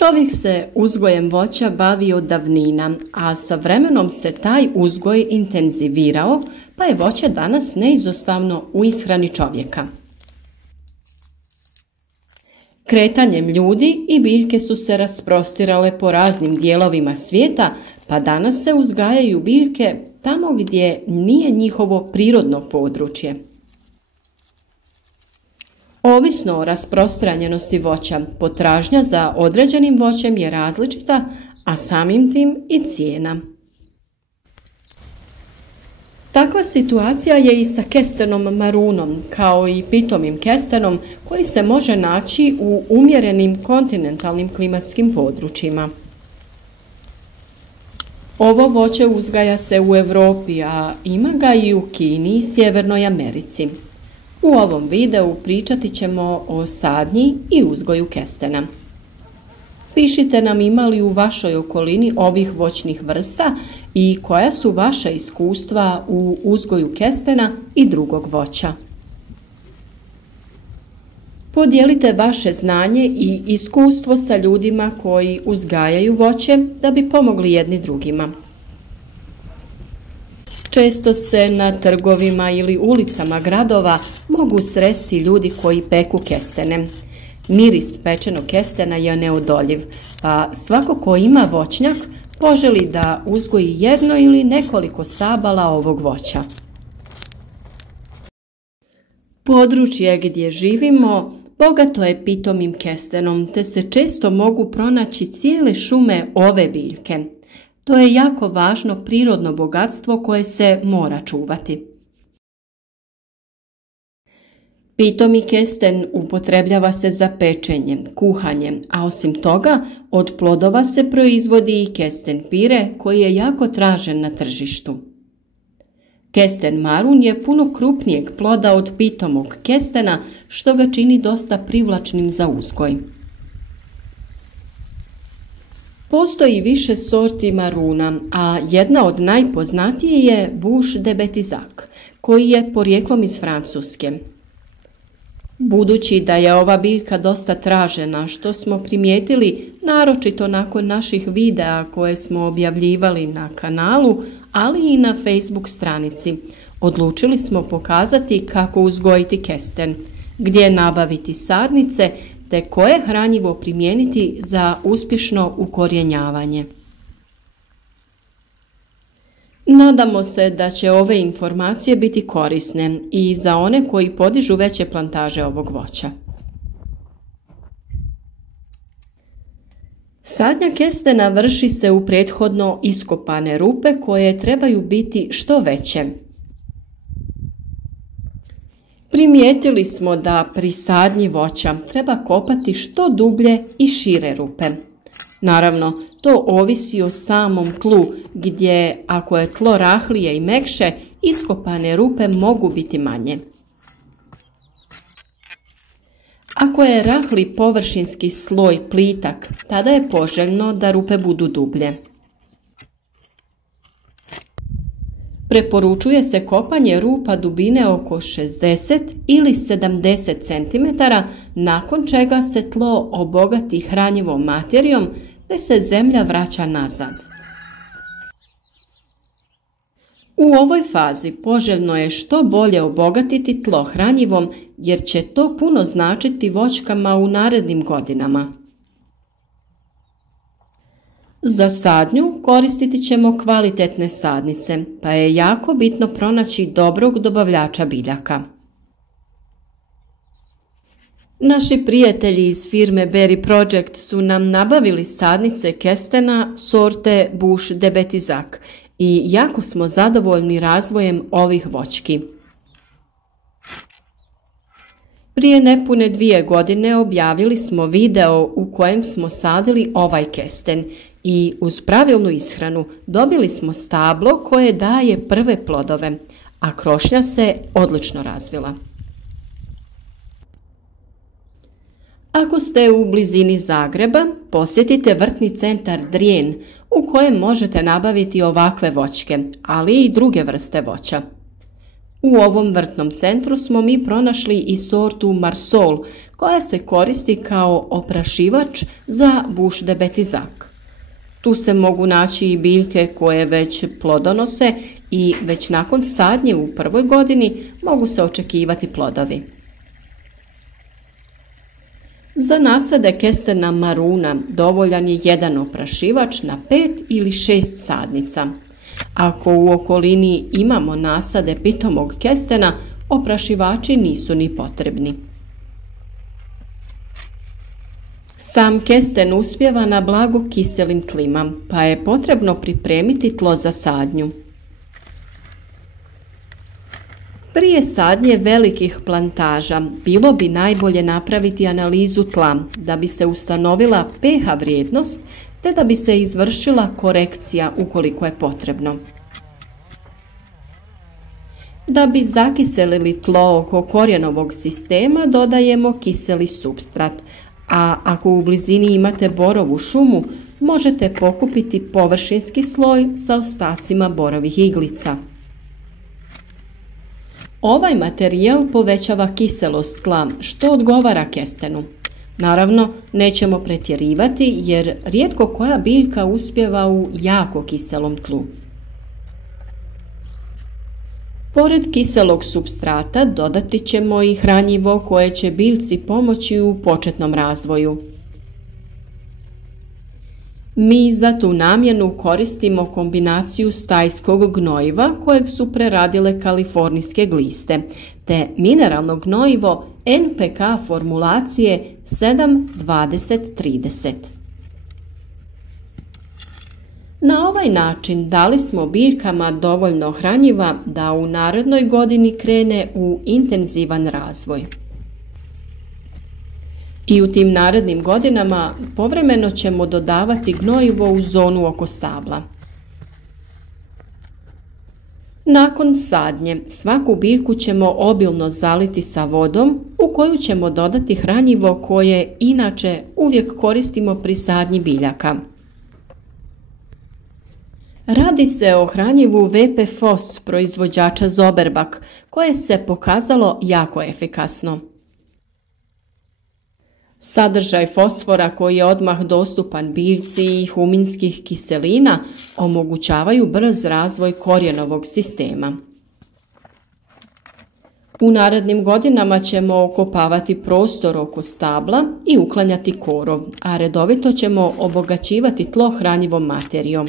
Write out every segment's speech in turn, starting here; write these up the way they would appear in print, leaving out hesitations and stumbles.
Čovjek se uzgojem voća bavi od davnina, a sa vremenom se taj uzgoj intenzivirao, pa je voće danas neizostavno u ishrani čovjeka. Kretanjem ljudi i biljke su se rasprostirale po raznim dijelovima svijeta, pa danas se uzgajaju biljke tamo gdje nije njihovo prirodno područje. Ovisno o rasprostranjenosti voća, potražnja za određenim voćem je različita, a samim tim i cijena. Takva situacija je i sa kestenom marunom, kao i pitomim kestenom koji se može naći u umjerenim kontinentalnim klimatskim područjima. Ovo voće uzgaja se u Europi, a ima ga i u Kini i Sjevernoj Americi. U ovom videu pričati ćemo o sadnji i uzgoju kestena. Pišite nam ima li u vašoj okolini ovih voćnih vrsta i koja su vaša iskustva u uzgoju kestena i drugog voća. Podijelite vaše znanje i iskustvo sa ljudima koji uzgajaju voće da bi pomogli jedni drugima. Često se na trgovima ili ulicama gradova mogu sresti ljudi koji peku kestene. Miris pečenog kestena je neodoljiv, pa svako ko ima voćnjak poželi da uzgoji jedno ili nekoliko stabala ovog voća. Područje gdje živimo bogato je pitomim kestenom, te se često mogu pronaći cijele šume ove biljke. To je jako važno prirodno bogatstvo koje se mora čuvati. Pitomi kesten upotrebljava se za pečenje, kuhanje, a osim toga od plodova se proizvodi i kesten pire koji je jako tražen na tržištu. Kesten marun je puno krupnijeg ploda od pitomog kestena, što ga čini dosta privlačnim za uzgoj. Postoji više sorti maruna, a jedna od najpoznatije je Bouche de Bétizac, koji je porijeklom iz Francuske. Budući da je ova biljka dosta tražena, što smo primijetili naročito nakon naših videa koje smo objavljivali na kanalu, ali i na Facebook stranici, odlučili smo pokazati kako uzgojiti kesten, gdje nabaviti sadnice, te koje hranjivo primijeniti za uspješno ukorjenjavanje. Nadamo se da će ove informacije biti korisne i za one koji podižu veće plantaže ovog voća. Sadnja kestena vrši se u prethodno iskopane rupe koje trebaju biti što veće. Primijetili smo da pri sadnji voća treba kopati što dublje i šire rupe. Naravno, to ovisi o samom tlu, gdje ako je tlo rahlije i mekše, iskopane rupe mogu biti manje. Ako je rahli površinski sloj plitak, tada je poželjno da rupe budu dublje. Preporučuje se kopanje rupa dubine oko 60 ili 70 cm, nakon čega se tlo obogati hranjivom materijom te se zemlja vraća nazad. U ovoj fazi poželjno je što bolje obogatiti tlo hranjivom jer će to puno značiti voćkama u narednim godinama. Za sadnju koristiti ćemo kvalitetne sadnice, pa je jako bitno pronaći dobrog dobavljača biljaka. Naši prijatelji iz firme Berry Project su nam nabavili sadnice kestena sorte Bouche de Bétizac i jako smo zadovoljni razvojem ovih voćki. Prije nepune 2 godine objavili smo video u kojem smo sadili ovaj kesten i uz pravilnu ishranu dobili smo stablo koje daje prve plodove, a krošnja se odlično razvila. Ako ste u blizini Zagreba, posjetite vrtni centar Drijen u kojem možete nabaviti ovakve voćke, ali i druge vrste voća. U ovom vrtnom centru smo mi pronašli i sortu Marsol, koja se koristi kao oprašivač za bouche de Bétizac. Tu se mogu naći i biljke koje već plodonose i već nakon sadnje u prvoj godini mogu se očekivati plodovi. Za nasade kestena maruna dovoljan je jedan oprašivač na 5 ili 6 sadnica. Ako u okolini imamo nasade pitomog kestena, oprašivači nisu ni potrebni. Sam kesten uspijeva na blago kiselim tlima, pa je potrebno pripremiti tlo za sadnju. Prije sadnje velikih plantaža bilo bi najbolje napraviti analizu tla da bi se ustanovila pH vrijednost te da bi se izvršila korekcija ukoliko je potrebno. Da bi zakiselili tlo oko korijenovog sistema dodajemo kiseli supstrat, a ako u blizini imate borovu šumu, možete pokupiti površinski sloj sa ostacima borovih iglica. Ovaj materijal povećava kiselost tla, što odgovara kestenu. Naravno, nećemo pretjerivati jer rijetko koja biljka uspijeva u jako kiselom tlu. Pored kiselog supstrata dodati ćemo i hranjivo koje će biljci pomoći u početnom razvoju. Mi za tu namjenu koristimo kombinaciju stajskog gnojiva kojeg su preradile kalifornijske gliste, te mineralno gnojivo NPK formulacije 7-20-30. Na ovaj način dali smo biljkama dovoljno hranjiva da u narednoj godini krene u intenzivan razvoj. I u tim narednim godinama povremeno ćemo dodavati gnojivo u zonu oko stabla. Nakon sadnje svaku biljku ćemo obilno zaliti sa vodom u koju ćemo dodati hranjivo koje inače uvijek koristimo pri sadnji biljaka. Radi se o hranjivu VP Fos proizvođača Zoberbach koje se pokazalo jako efikasno. Sadržaj fosfora koji je odmah dostupan biljci i huminskih kiselina omogućavaju brz razvoj korijenovog sistema. U narednim godinama ćemo okopavati prostor oko stabla i uklanjati korov, a redovito ćemo obogaćivati tlo hranjivom materijom.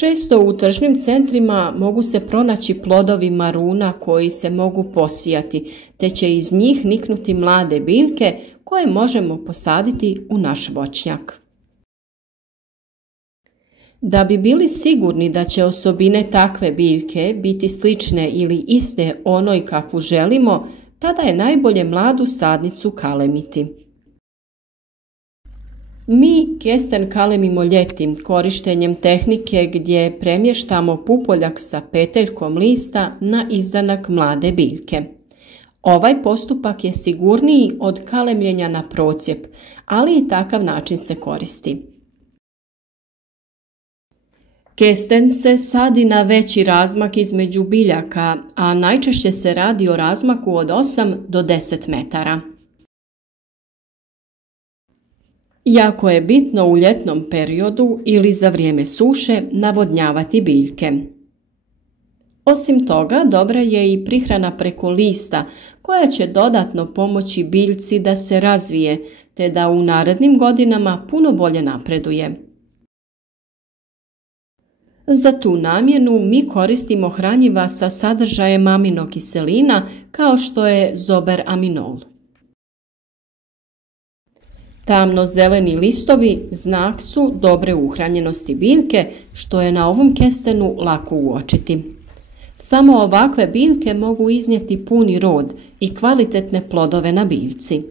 Često u tržnim centrima mogu se pronaći plodovi maruna koji se mogu posijati, te će iz njih niknuti mlade biljke koje možemo posaditi u naš voćnjak. Da bi bili sigurni da će osobine takve biljke biti slične ili iste onoj kakvu želimo, tada je najbolje mladu sadnicu kalemiti. Mi kesten kalemimo ljeti korištenjem tehnike gdje premještamo pupoljak sa peteljkom lista na izdanak mlade biljke. Ovaj postupak je sigurniji od kalemljenja na procjep, ali i takav način se koristi. Kesten se sadi na veći razmak između biljaka, a najčešće se radi o razmaku od 8 do 10 metara. Jako je bitno u ljetnom periodu ili za vrijeme suše navodnjavati biljke. Osim toga, dobra je i prihrana preko lista koja će dodatno pomoći biljci da se razvije te da u narednim godinama puno bolje napreduje. Za tu namjenu mi koristimo hranjiva sa sadržajem aminokiselina kao što je zoberaminol. Tamno-zeleni listovi znak su dobre uhranjenosti biljke, što je na ovom kestenu lako uočiti. Samo ovakve biljke mogu iznijeti puni rod i kvalitetne plodove na biljci.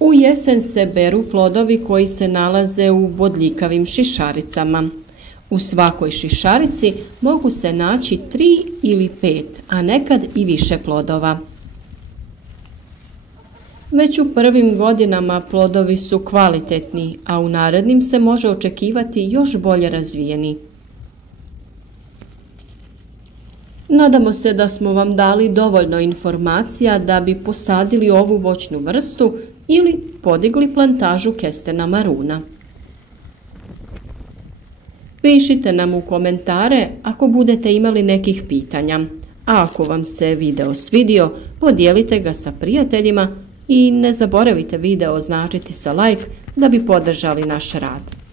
U jesen se beru plodovi koji se nalaze u bodljikavim šišaricama. U svakoj šišarici mogu se naći 3 ili 5, a nekad i više plodova. Već u prvim godinama plodovi su kvalitetni, a u narednim se može očekivati još bolje razvijeni. Nadamo se da smo vam dali dovoljno informacija da bi posadili ovu voćnu vrstu ili podigli plantažu kestena maruna. Pišite nam u komentare ako budete imali nekih pitanja, a ako vam se video svidio, podijelite ga sa prijateljima i ne zaboravite video označiti sa like da bi podržali naš rad.